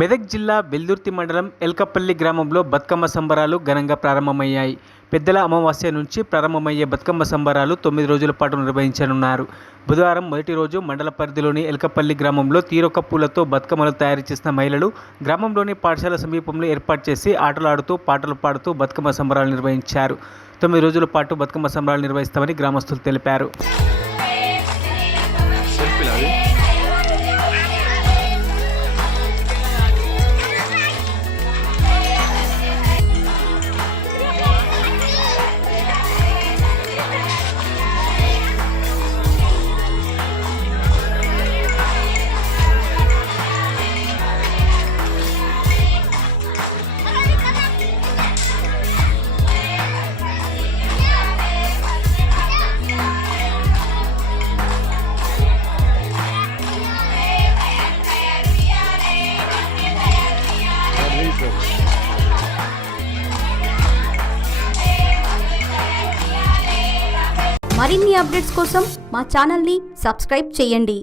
మెదక్ జిల్లా వెల్దుర్తి మండలం ఎల్కపల్లి గ్రామంలో బతుకమ్మ సంబరాలు ఘనంగా ప్రారంభమయ్యాయి. పెద్దల అమావాస్య నుంచి ప్రారంభమయ్యే బతుకమ్మ సంబరాలు 9 రోజుల పాటు నిర్వహించనున్నారు. బుధవారం మొదటి రోజు మండల పరిధిలోని ఎల్కపల్లి గ్రామంలో తీరొక్క పూలతో బతుకమ్మలు తయారు చేసిన మహిళలు గ్రామంలోని పాఠశాల సమీపంలో ఏర్పాటు చేసి ఆటలాడుతూ పాటలు పాడుతూ బతుకమ్మ సంబరాలు నిర్వహించారు. 9 రోజుల పాటు బతుకమ్మ సంబరాలు నిర్వహిస్తామని గ్రామస్తులు తెలిపారు. మరిన్ని అప్డేట్స్ కోసం మా ఛానల్ని సబ్స్క్రైబ్ చేయండి.